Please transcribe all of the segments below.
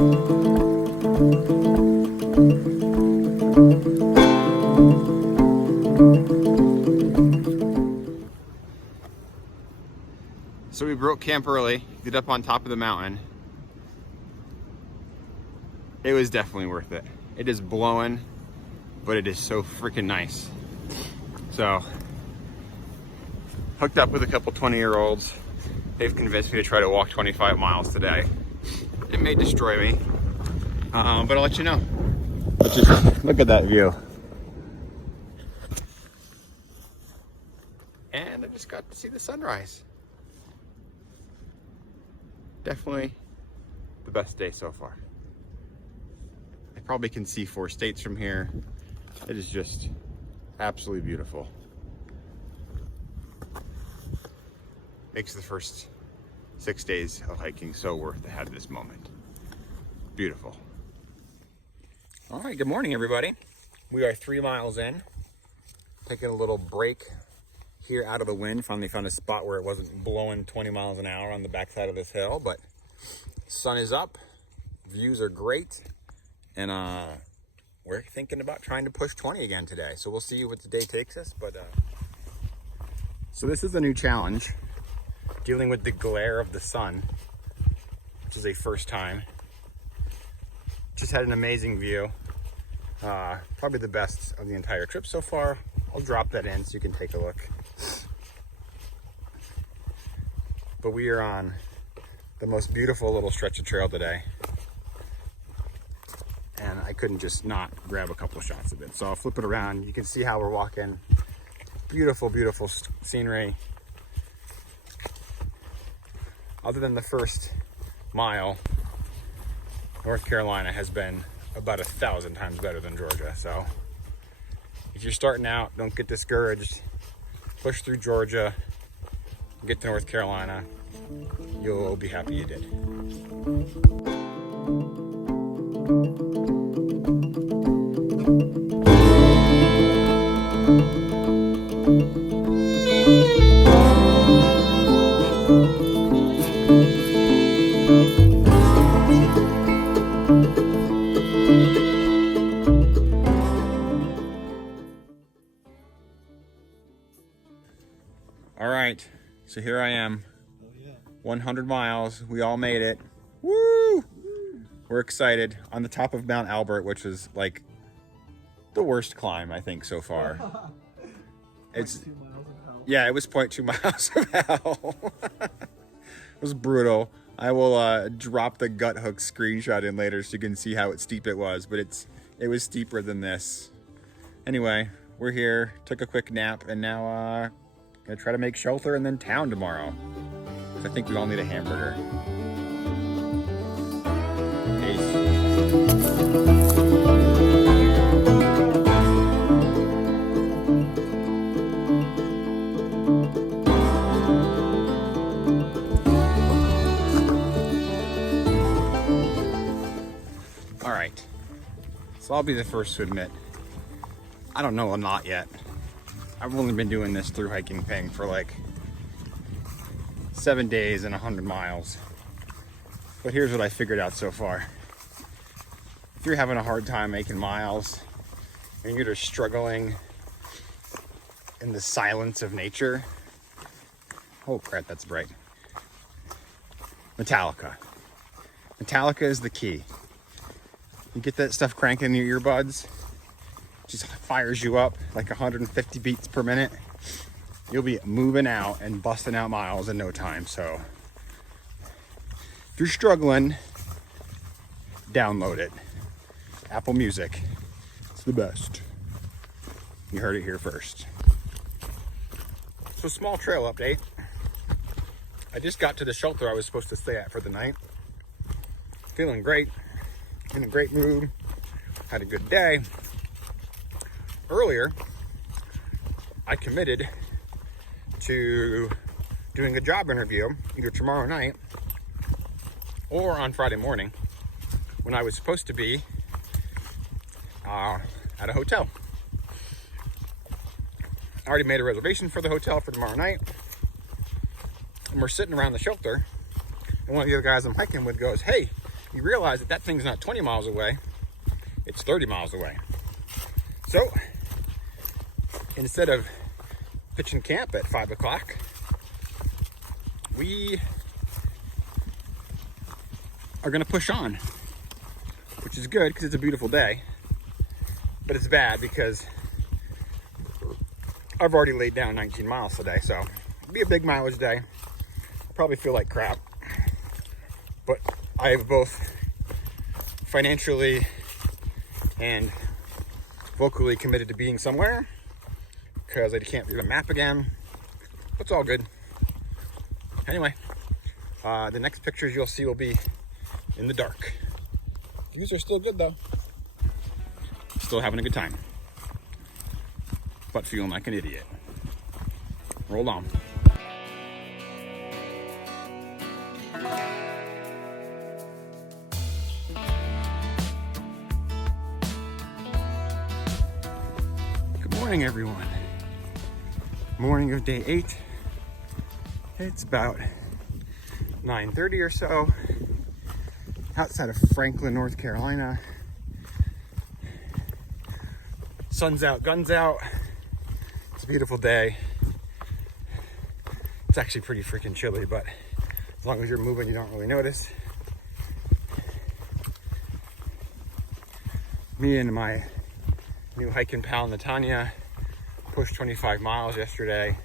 So we broke camp early, get up on top of the mountain. It was definitely worth it. It is blowing, but it is so freaking nice. So, hooked up with a couple 20-year-olds. They've convinced me to try to walk 25 miles today. It may destroy me, but I'll let you know. Let's just look at that view. And I just got to see the sunrise. Definitely the best day so far. I probably can see 4 states from here. It is just absolutely beautiful. Makes the first 6 days of hiking so worth to have this moment. Beautiful. All right, good morning, everybody. We are 3 miles in, taking a little break here out of the wind. Finally found a spot where it wasn't blowing 20 miles an hour on the backside of this hill, but sun is up, views are great, and we're thinking about trying to push 20 again today. So we'll see what the day takes us, but so this is a new challenge, dealing with the glare of the sun, which is a first time. Just had an amazing view, probably the best of the entire trip so far. I'll drop that in so you can take a look. But we are on the most beautiful little stretch of trail today, and I couldn't just not grab a couple of shots of it. So I'll flip it around. You can see how we're walking. Beautiful, beautiful scenery. Other than the first mile, North Carolina has been about 1,000 times better than Georgia. So if you're starting out, don't get discouraged. Push through Georgia, get to North Carolina. You'll be happy you did. All right, so here I am, 100 miles, we all made it. Woo! We're excited on the top of Mount Albert, which is like the worst climb I think so far. It's 2 miles of hell. Yeah, it was 0.2 miles of hell. It was brutal. I will drop the gut hook screenshot in later so you can see how steep it was, but it was steeper than this. Anyway, we're here, took a quick nap, and now gonna try to make shelter and then town tomorrow. I think we all need a hamburger. Peace. All right, so I'll be the first to admit, I don't know a lot yet. I've only been doing this through hiking thing for like 7 days and 100 miles. But here's what I figured out so far. If you're having a hard time making miles and you're just struggling in the silence of nature, oh crap, that's bright. Metallica. Metallica is the key. You get that stuff cranking in your earbuds, just fires you up like 150 beats per minute. You'll be moving out and busting out miles in no time. So if you're struggling, download it. Apple Music, it's the best. You heard it here first. So small trail update. I just got to the shelter I was supposed to stay at for the night. Feeling great, in a great mood, had a good day. Earlier, I committed to doing a job interview either tomorrow night or on Friday morning when I was supposed to be at a hotel. I already made a reservation for the hotel for tomorrow night, and we're sitting around the shelter, and one of the other guys I'm hiking with goes, "Hey, you realize that that thing's not 20 miles away, it's 30 miles away. So instead of pitching camp at 5 o'clock, we are gonna push on, which is good because it's a beautiful day, but it's bad because I've already laid down 19 miles today, so it'll be a big mileage day. I'll probably feel like crap, but I have both financially and vocally committed to being somewhere because I can't read the map again. It's all good. Anyway, the next pictures you'll see will be in the dark. Views are still good though. Still having a good time, but feeling like an idiot. Roll on. Good morning, everyone. Morning of day 8. It's about 9:30 or so outside of Franklin, North Carolina. Sun's out, guns out. It's a beautiful day. It's actually pretty freaking chilly, but as long as you're moving, you don't really notice. Me and my new hiking pal Natanya pushed 25 miles yesterday,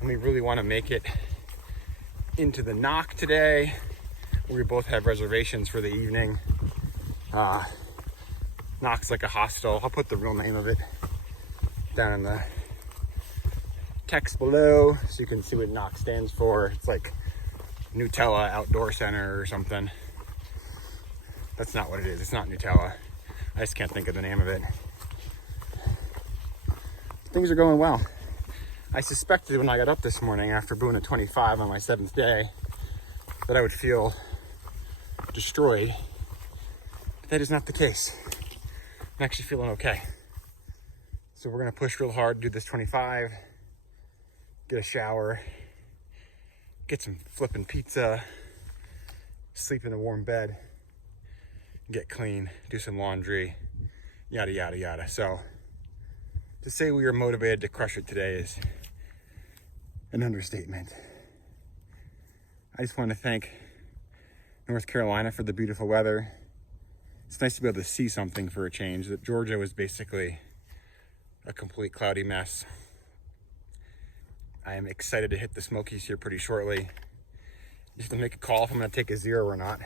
and we really want to make it into the NOC today. We both have reservations for the evening. NOC's like a hostel. I'll put the real name of it down in the text below so you can see what NOC stands for. It's like Nutella Outdoor Center or something. That's not what it is. It's not Nutella. I just can't think of the name of it. Things are going well. I suspected when I got up this morning after doing a 25 on my 7th day that I would feel destroyed. But that is not the case. I'm actually feeling okay. So we're gonna push real hard, do this 25, get a shower, get some flipping pizza, sleep in a warm bed, get clean, do some laundry, yada, yada, yada. So to say we are motivated to crush it today is an understatement. I just want to thank North Carolina for the beautiful weather. It's nice to be able to see something for a change. That Georgia was basically a complete cloudy mess. I am excited to hit the Smokies here pretty shortly. Just to make a call if I'm going to take a 0 or not.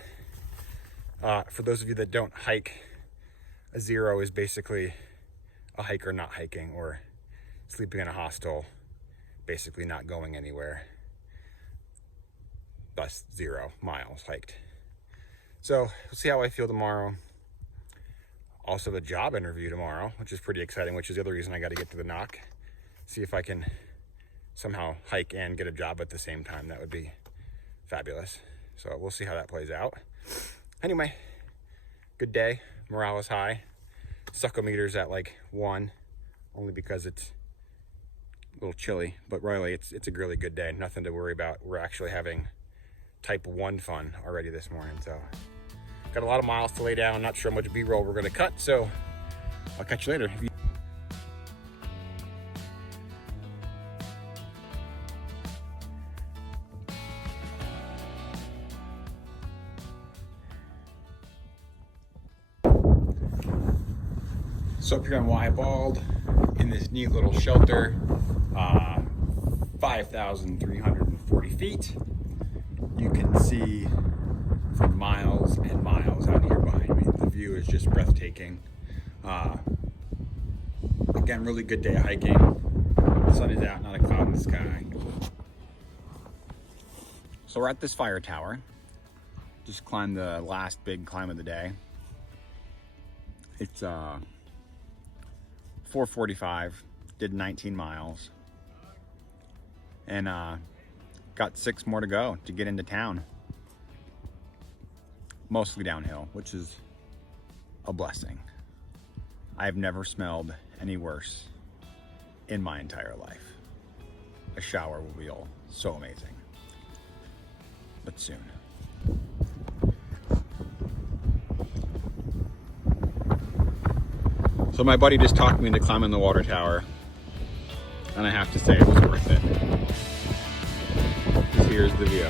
For those of you that don't hike, a 0 is basically a hiker not hiking, or sleeping in a hostel, basically not going anywhere. Thus 0 miles hiked. So we'll see how I feel tomorrow. Also the job interview tomorrow, which is pretty exciting, which is the other reason I got to get to the NOC. See if I can somehow hike and get a job at the same time. That would be fabulous. So we'll see how that plays out. Anyway, good day. Morale is high. Succometer's at like 1, only because it's a little chilly, but really it's a really good day. Nothing to worry about. We're actually having type 1 fun already this morning. So got a lot of miles to lay down. Not sure how much B-roll we're going to cut, so I'll catch you later. So up here on Bald in this neat little shelter, 5,340 feet. You can see for miles and miles out here behind me. The view is just breathtaking. Again, really good day of hiking. The sun is out, not a cloud in the sky. So we're at this fire tower. Just climbed the last big climb of the day. It's 4:45, did 19 miles, and got 6 more to go to get into town. Mostly downhill, which is a blessing. I've never smelled any worse in my entire life. A shower will be all so amazing, but soon. So my buddy just talked me into climbing the water tower, and I have to say it was worth it. Here's the view.